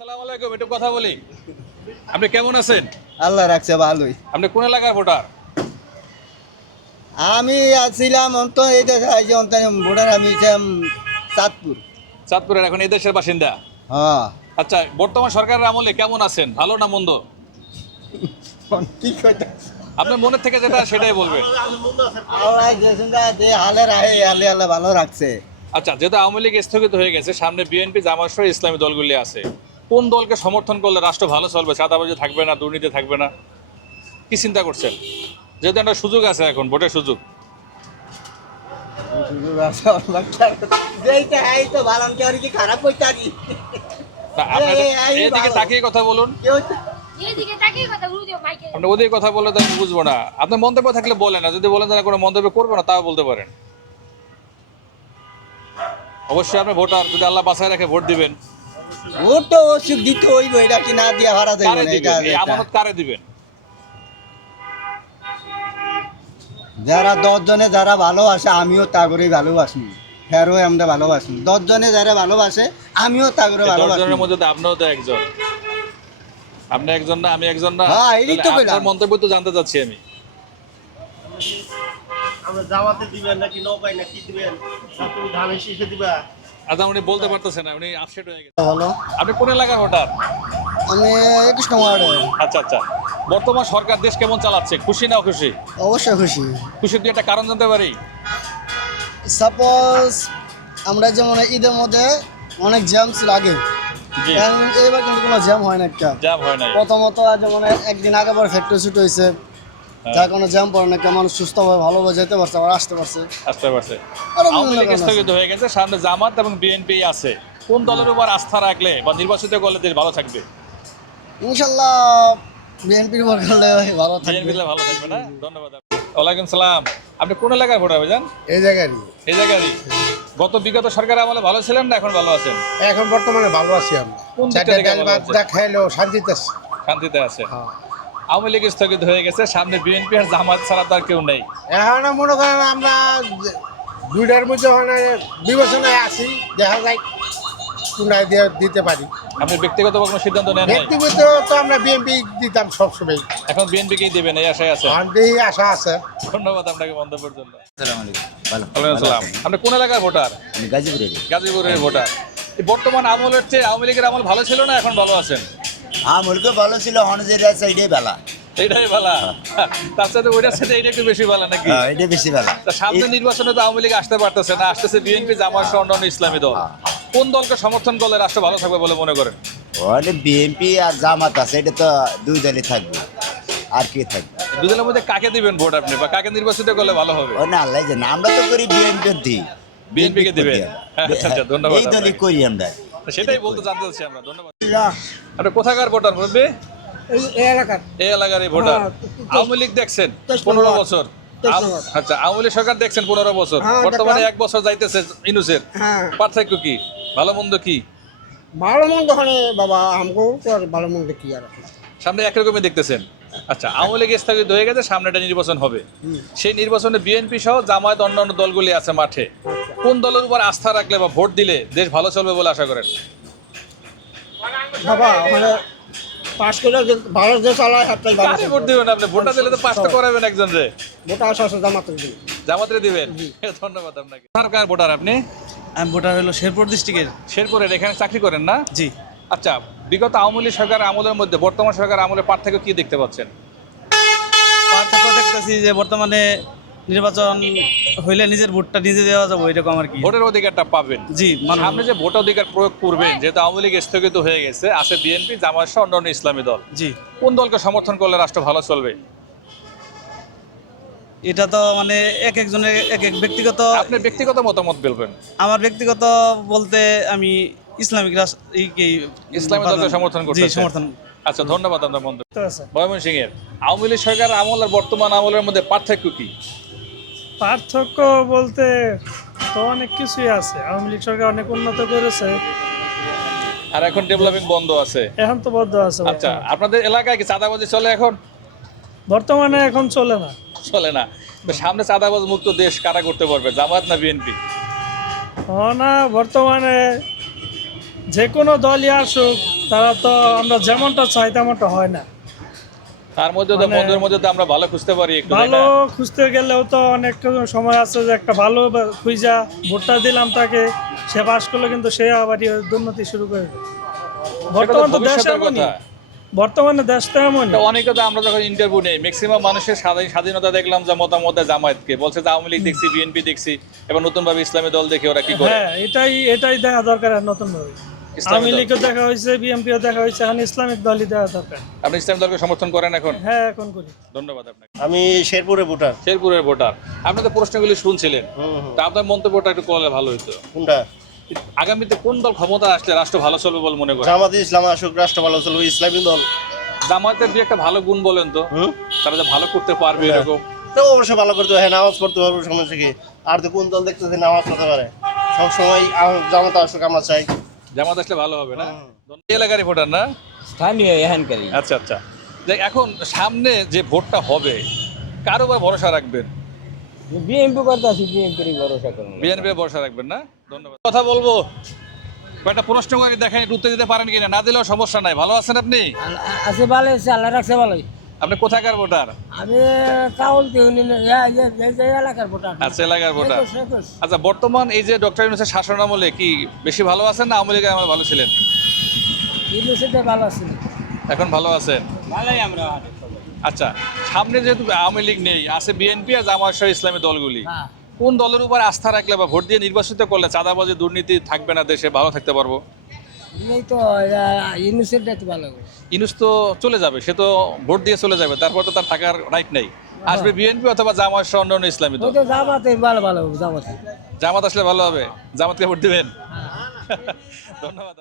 আসসালামু আলাইকুম একটু কথা বলি। আপনি কেমন আছেন? আল্লাহ রাখছে ভালোই। আপনি কোন এলাকার ভোটার? আমি অন্ত এই দেশে আইছি অন্ত ভোটার আমি ছিলাম চাঁদপুর। চাঁদপুরের এখন এই দেশের বাসিন্দা? হ্যাঁ। আচ্ছা বর্তমান সরকারের আমলে কেমন আছেন? ভালো না মন্দ? কি কইতা? আপনার মনের থেকে যেটা সেটাই বলবেন। আল্লাহ যে সুন্দর যে হালে রাহে হালে হালে ভালো রাখছে। আচ্ছা যেহেতু আওয়ামী লীগ স্থগিত হয়ে গেছে সামনে বিএনপি জামাত ইসলামী দলগুলি আছে। কোন দলকে সমর্থন করলে রাষ্ট্র ভালো চলবে? চাঁদাবাজি থাকবে না দুর্নীতি থাকবে না? কি চিন্তা করছেন? যেহেতু একটা সুযোগ আছে এখন ভোটের সুযোগ। তাকিয়ে কথা বলুন। কথা বলু দিও আপনি ওদের কথা বললে তো আমি বুঝব না। আপনার মন্তব্য থাকলে বলেন না যদি বলেন কোনো মন্তব্য করব না তাও বলতে পারেন। অবশ্যই আপনি ভোটার যদি আল্লাহ বাসায় রেখে ভোট দিবেন। তো ওষুধ দিতে হইব এটা কি না দিয়া হারা না এটা আমানত কারে দিবেন? যারা দশ জনে যারা ভালোবাসে আমিও তা করে ভালোবাসি। হ্যারো আমরা ভালোবাসি। দশ জনে যারা ভালোবাসে আমিও তা করে ভালোবাসি দশজনের মধ্যে আপনিও তো একজন। আপনি একজন না আমি একজন না। হ্যাঁ, এই তো কইলাম। আপনার মন্তব্য তো জানতে চাচ্ছি আমি। আমরা জামাতে দিবেন নাকি নৌকায় নাকি দিবেন? তুমি ধানের শীষে দিবা। আচ্ছা উনি বলতে পারতেছেন না উনি আপসেট হয়ে গেছে। হলো আপনি কোন এলাকার ভোটার? আমি একুশ নম্বর আচ্ছা আচ্ছা। বর্তমান সরকার দেশ কেমন চালাচ্ছে? খুশি না খুশি অবশ্যই খুশি। খুশি দুই একটা কারণ জানতে পারি। সাপোজ আমরা যেমন ঈদের মধ্যে অনেক জ্যাম ছিল আগে। এবার কিন্তু কোনো জ্যাম হয় না একটা। জাম হয় নাই। প্রথমত যেমন একদিন আগে পরে ফ্যাক্টরি শুট হয়েছে। যার কোনো জ্যাম পড়ে না সুস্থভাবে ভালোভাবে যেতে পারছে আবার আসতে পারছে। আসতে পারছে। আওয়ামী লীগ স্থগিত হয়ে গেছে সামনে জামাত এবং বিএনপি আছে। কোন দলের উপর আস্থা রাখলে বা নির্বাচিত করলে দেশ ভালো থাকবে? ইনশাল্লাহ বিএনপির উপর করলে ভালো বিএনপি থাকবে ভালো থাকবে না? ধন্যবাদ ওয়ালাইকুম সালাম। আপনি কোন এলাকায় ভোট হবে জান? এই জায়গায় এই জায়গারই। গত বিগত সরকার আমলে ভালো ছিলেন না এখন ভালো আছেন? এখন বর্তমানে ভালো আছি আমরা। কোন? খাইলেও শান্তিতে আছি। শান্তিতে আছে। আওয়ামী লীগ স্থগিত হয়ে গেছে সামনে বিএনপি আর জামাত ছাড়া তো আর কেউ নেই। এখন মনে করেন আমরা দুইটার মধ্যে মানে বিবেচনায় আছি দেখা যায় কোনায় দিয়ে দিতে পারি। আপনি ব্যক্তিগত কোনো সিদ্ধান্ত নেন ব্যক্তিগত তো আমরা বিএনপি দিতাম সবসময়। এখন বিএনপি কেই দিবেন এই আশায় আছে? আশা আছে। ধন্যবাদ আপনাকে মন্তব্যের জন্য। আসসালামু আলাইকুম। আসসালাম আপনি কোন এলাকার ভোটার? আমি গাজীপুরের গাজীপুরের ভোটার। বর্তমান আমলের চেয়ে আওয়ামী লীগের আমল ভালো ছিল না এখন ভালো আছেন? আমলকে ভালো ছিল হনজের সাইডে বেলা। এটাই ভালো তার সাথে ওইটার সাথে এটা একটু বেশি ভালো নাকি? এটা বেশি সামনে নির্বাচনে তো আওয়ামী লীগ আসতে পারতেছে না আসতেছে বিএনপি জামাত সহ অন্যান্য ইসলামী দল। কোন দলকে সমর্থন করলে রাষ্ট্র ভালো থাকবে বলে মনে করেন? ওখানে বিএনপি আর জামাত আছে এটা তো দুই দলই থাকবে। আর কি থাকবে? দুজনের মধ্যে কাকে দিবেন ভোট আপনি বা কাকে নির্বাচিত করলে ভালো হবে? ও না আল্লাহ জানে আমরা তো করি বিএনপি দিই বিএনপি কে দিবেন? আচ্ছা আচ্ছা ধন্যবাদ এই দলই করি আমরা। সেটাই বলতে জানতে চাচ্ছি আমরা ধন্যবাদ। আপনি কোথাকার ভোটার বলবে? এই এলাকার এই এলাকার। এই ভোটার। আওয়ামী লীগ দেখছেন পনেরো বছর। আচ্ছা আওয়ামী লীগ সরকার দেখছেন পনেরো বছর। হ্যাঁ, বর্তমানে এক বছর যাইতেছে ইনুসের। হ্যাঁ। পার্থক্য কি? ভালো মন্দ কি? ভালো মন্দ বাবা আমগো আর ভালো মন্দ কি আর সামনে একরকমই দেখতেছেন। আচ্ছা আওয়ামী লীগ স্থগিত হয়ে গেছে সামনে একটা নির্বাচন হবে। সেই নির্বাচনে বিএনপি সহ জামায়াত অন্যান্য দলগুলি আছে মাঠে। কোন দলের উপর আস্থা রাখলে বা ভোট দিলে দেশ ভালো চলবে বলে আশা করেন? বাবা ওখানে পাস করে যে ভালো যে চালায় হাতটাই ভালো ভোট দিবেন আপনি? ভোটটা দিলে তো পাস তো করাবেন একজন রে আশা আছে জামাতের দিন জামাতে দিবেন? ধন্যবাদ আপনাকে। সরকার ভোটার আপনি? আমি ভোটার হলো শেরপুর ডিস্ট্রিক্টের। শেরপুরের এখানে চাকরি করেন না? জি। আচ্ছা বিগত আওয়ামী লীগ সরকার আমলের মধ্যে বর্তমান সরকার আমলের পার্থক্য কি দেখতে পাচ্ছেন? পার্থক্য দেখতেছি যে বর্তমানে নির্বাচন হইলে নিজের ভোটটা নিজে দেওয়া যাব এরকম আর কি। ভোটের অধিকারটা পাবেন। জি সামনে যে ভোট অধিকার প্রয়োগ করবেন যেহেতু আওয়ামী লীগ স্থগিত হয়ে গেছে আছে বিএনপি জামাত সহ অন্যান্য ইসলামী দল। জি। কোন দলকে সমর্থন করলে রাষ্ট্র ভালো চলবে? এটা তো মানে এক একজনের এক এক ব্যক্তিগত আপনি ব্যক্তিগত মতামত বলবেন। আমার ব্যক্তিগত বলতে আমি ইসলামিক ইসলামী দলকে সমর্থন জি করতেছেন। সমর্থন। আচ্ছা ধন্যবাদ আপনার মন্তব্য। ময়মনসিং এর আওয়ামী লীগ সরকার আমল আর বর্তমান আমলের মধ্যে পার্থক্য কি? পার্থক্য বলতে তো অনেক কিছুই আছে। আওয়ামী লীগ সরকার অনেক উন্নত করেছে। আর এখন ডেভেলপিং বন্ধ আছে। এখন তো বন্ধ আছে আচ্ছা আপনাদের এলাকায় কি চাঁদাবাজি চলে এখন? বর্তমানে এখন চলে না। চলে না। তো সামনে চাঁদাবাজ মুক্ত দেশ কারা করতে পারবে জামাত না বিএনপি না বর্তমানে যে কোনো দলই আসুক তারা তো আমরা যেমনটা চাই তেমনটা হয় না। তার মধ্যে তো মানে- বন্ধুর মধ্যে তো আমরা ভালো খুঁজতে পারি একটু ভালো খুঁজতে গেলেও তো সময় আছে যে একটা ভালো খুঁজা ভোটটা দিলাম তাকে সে করলে কিন্তু সে আবারই দুর্নীতি শুরু করে বর্তমান তো দেশ এমনই। বর্তমানে দেশ তো এমনই অনেকে তো আমরা যখন ইন্টারভিউ নেই ম্যাক্সিমাম মানুষের স্বাধীনতা দেখলাম যে মতামত জামায়াতকে। বলছে যে আওয়ামী লীগ দেখছি বিএনপি দেখছি এবার নতুন ভাবে ইসলামী দল দেখি ওরা কি করে। হ্যাঁ এটাই এটাই দেখা দরকার নতুন ভাবে ইসলামী আওয়ামী। লীগও দেখা হয়েছে বিএনপিও দেখা হয়েছে এখন ইসলামিক দলই দেওয়া দরকার। আপনি ইসলামী দলকে সমর্থন করেন এখন? হ্যাঁ এখন করি। ধন্যবাদ আপনাকে। আমি শেরপুরে ভোটার। শেরপুরের ভোটার। আপনি তো প্রশ্নগুলি শুনছিলেন। তা আপনার মন্তব্যটা একটু করলে ভালো হতো কোনটা? আগামীতে কোন দল ক্ষমতা আসলে রাষ্ট্র ভালো চলবে বলে মনে করেন? জামাত ইসলাম আসুক রাষ্ট্র ভালো চলবে ইসলামী দল। জামাতের দিয়ে একটা ভালো গুণ বলেন তো। তারা যে ভালো করতে পারবে এরকম। তো অবশ্যই ভালো করতে হবে হ্যাঁ নামাজ পড়তে পারব সময় থেকে আর তো কোন দল দেখতেছে নামাজ পড়তে পারে? সবসময় জামাত আসুক আমরা চাই। জামাত আসলে ভালো হবে না? এলাকারই ভোটার না? স্থানীয় এখানকারই আচ্ছা আচ্ছা। দেখ এখন সামনে যে ভোটটা হবে কার উপর ভরসা রাখবেন? বিএনপি করতে আছি বিএনপির ভরসা করুন। বিএনপি ভরসা রাখবেন না? ধন্যবাদ। কথা বলব একটা প্রশ্ন করে দেখেন একটু উত্তর দিতে পারেন কিনা? না দিলেও সমস্যা নাই। ভালো আছেন আপনি? আছে ভালো আছে আল্লাহ রাখছে ভালোই। আপনি কোথাকার ভোটার? আমি কাউল এলাকার ভোটার। আচ্ছা এলাকার ভোটার। আচ্ছা বর্তমান এই যে ডক্টর ইউনুসের শাসন আমলে কি বেশি ভালো আছেন না আমলে ভালো ছিলেন? ইউনিভার্সিটি ভালো আছে এখন ভালো আছেন? ভালোই আমরা আচ্ছা সামনে যেহেতু আওয়ামী লীগ নেই আছে বিএনপি আর জামায়াত সহ ইসলামী দলগুলি। হ্যাঁ। কোন দলের উপর আস্থা রাখলে বা ভোট দিয়ে নির্বাচিত করলে চাঁদাবাজি দুর্নীতি থাকবে না দেশে ভালো থাকতে পারব? এই তো ইউনিভার্সিটি ভালো ইনুস তো চলে যাবে সে তো ভোট দিয়ে চলে যাবে তারপর তো তার থাকার রাইট নেই। আসবে বিএনপি অথবা জামাত সহ অন্যান্য ইসলামী দল? তো জামাতে ভালো ভালো জামাতে। জামাত আসলে ভালো হবে জামাতকে ভোট দিবেন? ধন্যবাদ।